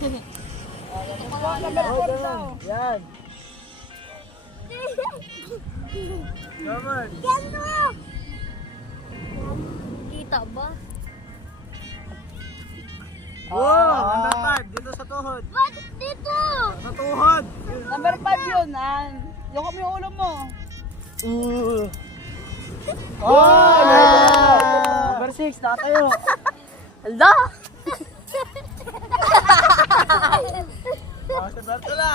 Yan. Naman. Kita ba? Number 5, dito sa tuhod. Bakit dito? Sa tuhod. Number 5 yun, yung kami ulo mo. Number 6, nakatayo. Hala! Sa Bertola.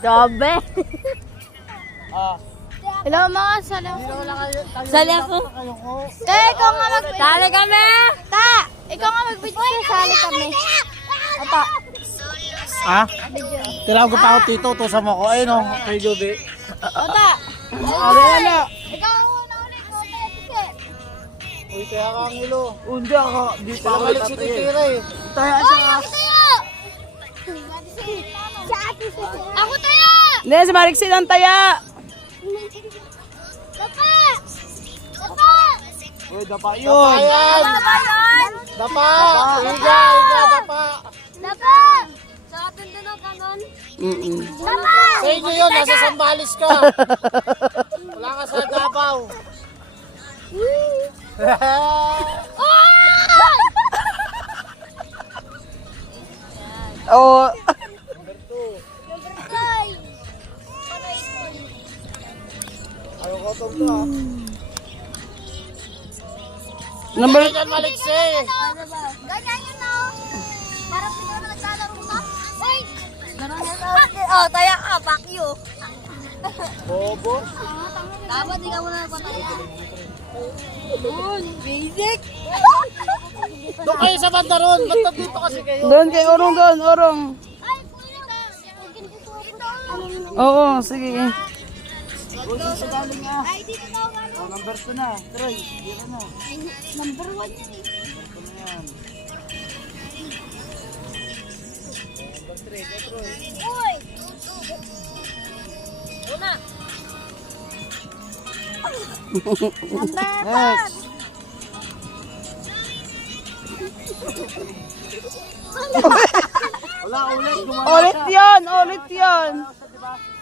Gabi! Hello mga sala. Sali ako. Te, ikaw nga mag-video. Sali kami! Ta, ikaw nga mag-video. Sali kami. Apa? Ha? Tiraw ko pa ako tito, tusa mo ko. Ayun o, kay Joby. Ota. Wala. Ikaw ang una ulit. Uy, kaya ka ang ulo. Hindi ako. Dito ako si titira eh. Tayo siya. Ako taya! Hindi, si Marixie ang taya. Dapa! Dapa! Uy, dapa yun. Dapa yan. Dapa yun! Dapa. Iga, dapa. Dapa! Sa atin din ang kanon. Dapa! Sa inyo yun, nasa Sambales ka. Wala ka sa Davao. Oh. Ayaw ko itong to ha. Number... Ganyan maliksi. Ganyan yun o. Parang pinuro naglalaro ka. Uy! Oh, taya ka. Fuck you. Bobo. Dapat di ka muna nagpataya. Basic! Doon kayo sa banda ron. Ba't dito kasi kayo? Doon kay Orong doon, Orong. Ay, kuya na. Oo, sige. Uy, sa galing ah. Ay, dito daw nga. Oh, number 2 na. Troy, dito na. Number 1 yan eh. Ito na yan. Number 3, go Troy. Uy! Una! Next. Wala ulit. Ulit yun, ulit yun.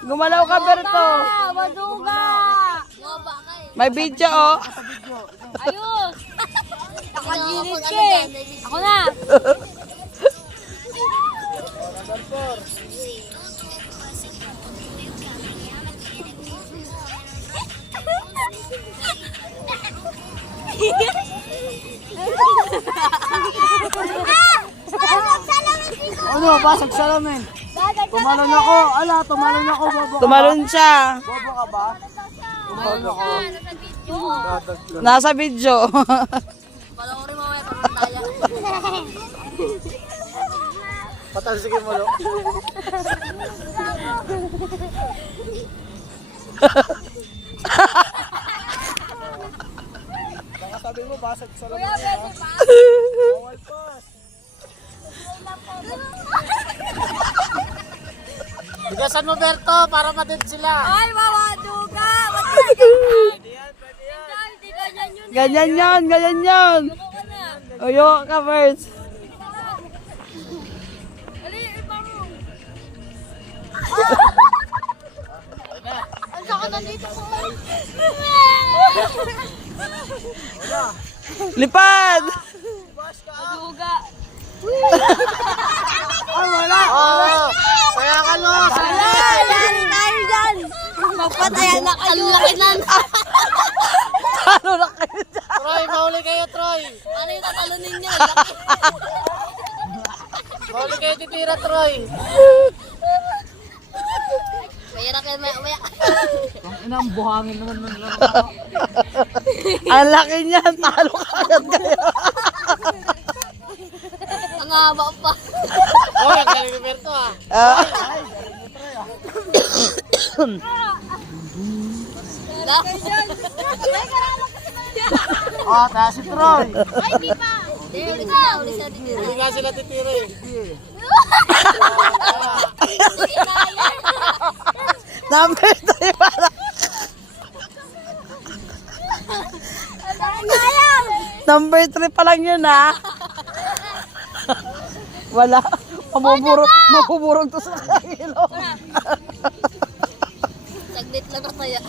Gumalaw ka, Berto. Maduga! Waba ka eh. May video, oh. Ayos! Nakagilit ka eh. Ako na! Number 4. Ano, basag salamin. Tumalon ako. Ala, tumalon ako. Bobo ka ba? Tumalon siya. Bobo ka ba? Tumalon ako. Dadaglan. Nasa video. Palawari mamaya pag taya. Patalsikin mo, lo. Baka sabi mo, basag salamin. Bawal pas. Bigasan mo, Berto, para madit sila. Ay, mawaduga! Hindi ganyan yun. Ganyan yun, ganyan yun. Ako na. Uyo ka first. Ali, iba mo. Ang sakit na dito ko. Lipad! Maduga. Ay, wala. Oo. Kaya ka, lo. Wala! Yari tayo dyan! Magpatayan na kayo. Ang laki na. Talo na kayo dyan. Troy, mahuli kayo, Troy. Ano yung tatalunin niyo? Mahuli kayo titira, Troy. Mayroon kayo maya. Ang inang buhangin naman ng laro. Ang laki niyan, talo ka agad kayo. Ang haba pa. Oh, ang galing ni Berto, ah. Wala. Oh, tayo si Troy. Ay, di pa. Uli sila, uli sila dito. Hindi nga sila titira, eh. Number 3 pala. Number 3 pa lang yun, ha? Wala. Mabuburog to sa kilo. Saglit lang na kaya.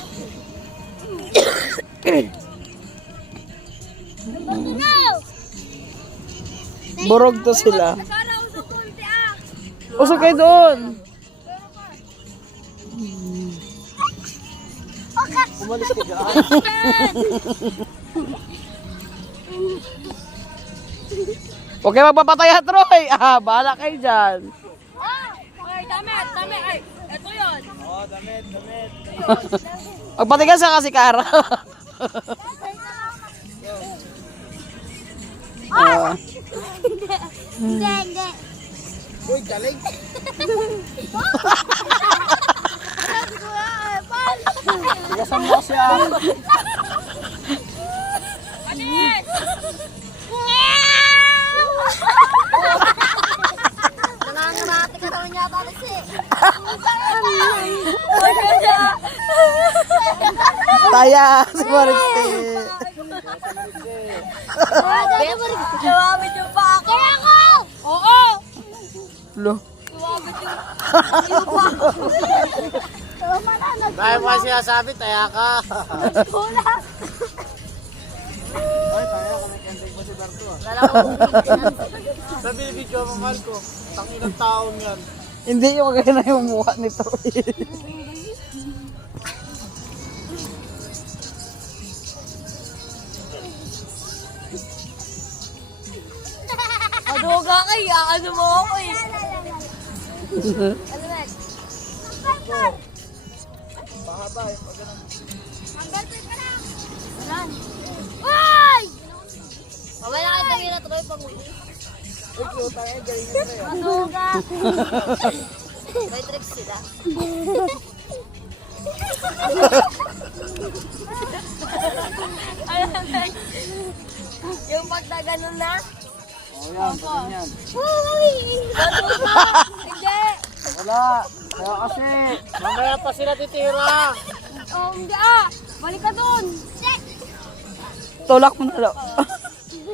Burog to sila. Para usok konti ah. Usok kayo doon. Umalis ka dyan. Huwag kayo magpapatay ha, Troy. Bahala kayo dyan. Okay, damit. Ay, ito yun. Oo, damit. Magpatigas ka kasi, Kara. Hindi. Uy, galing. Tigasan mo siya. Nangangarati ka naman yata kasi. Taya, si Maristi. Lumamit yung pa ako. Kaya ako! Oo! Lo. Lumamit yung pa ako. Dahil mo sinasabi, taya ka. Ay, taya ka. May kending mo si Berto ah. Sabi ni video mo, mahal ko. Tangilang taon yan. Hindi yung kagaya na yung mukha ni Troy. Adoga kaya, ano mo ako eh. Ano ba? Mahaba eh. Pag ganun. Ayan. Uy! Mamaya na kayo na tuloy pang uli. Uy, kuta eh. Galing na eh. Adoga. May tricks sila. Yung pagda ganun na. O yan, ganyan. Uy! Hindi! Wala. Kaya kasi. Mamaya pa sila titira. Oh, hindi ah! Balik ka dun! Tulak mo na lo.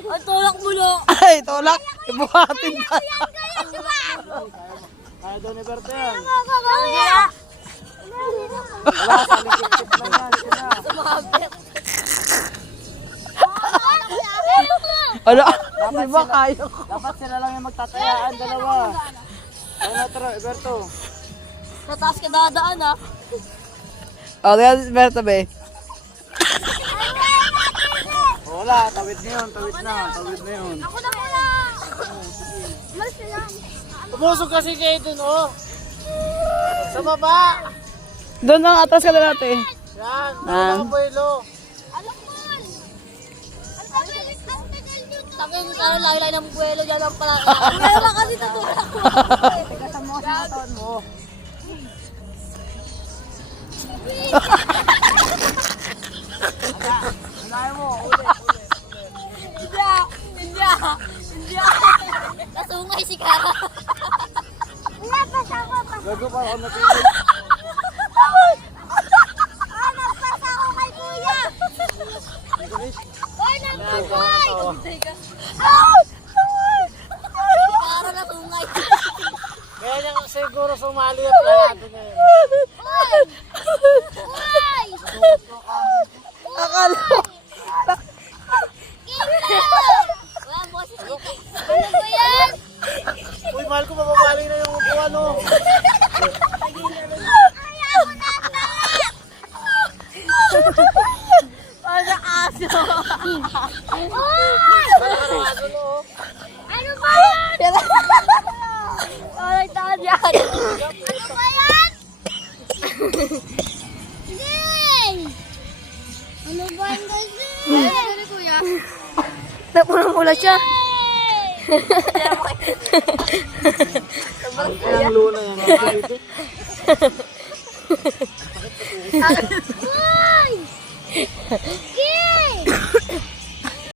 Ang tulak mo no! Ay, tulak. Ibuhatin pa. Kaya daw ni Berto yan. Mamaya! Wala, salikip-kip na yan. Sila. Sumabit! Ala, di ba kayo? Dapat sila lang yung magtatayaan, dalawa. Ano na tara, Berto? Sa taas ka dadaan ah! O, kaya si Berto, be. Wala, tawid na yun, tawid na yun. Ako na wala! Malis na yan! Pumusok kasi kayo dun, oh. Sa baba. Doon ang atas ka na natin. Yan, Ah. mga buwelo. Alam mo! Ang tagal yun! Tangin ka na laylay ng buwelo dyan lang pala. Buwelo lang kasi tutulak ko! Tigasan mo kasi yung katawan mo. Anayin mo, uli. Hindi! Nasungay si Kara! Wala pa sa ako pa! Gago pa ako napili. Nagpasa ako kay Kuya! Oy, nagpasay! Si Kara nasungay! Kaya niya siguro sumali at lalado na yun. Uy! Uy! Akala. Wala mo kasi sika. Ano ba yan? Uy, mahal ko, mababali na yung upuan, oh. Ayaw na talat! Ano aso? Uy! Aso, no? Ano ba yan? Alay tahan yan. Ano ba yan? Ding! Ano ba yan kasi? Ano ni Kuya? Napula siya. Ang luna yan. Uy!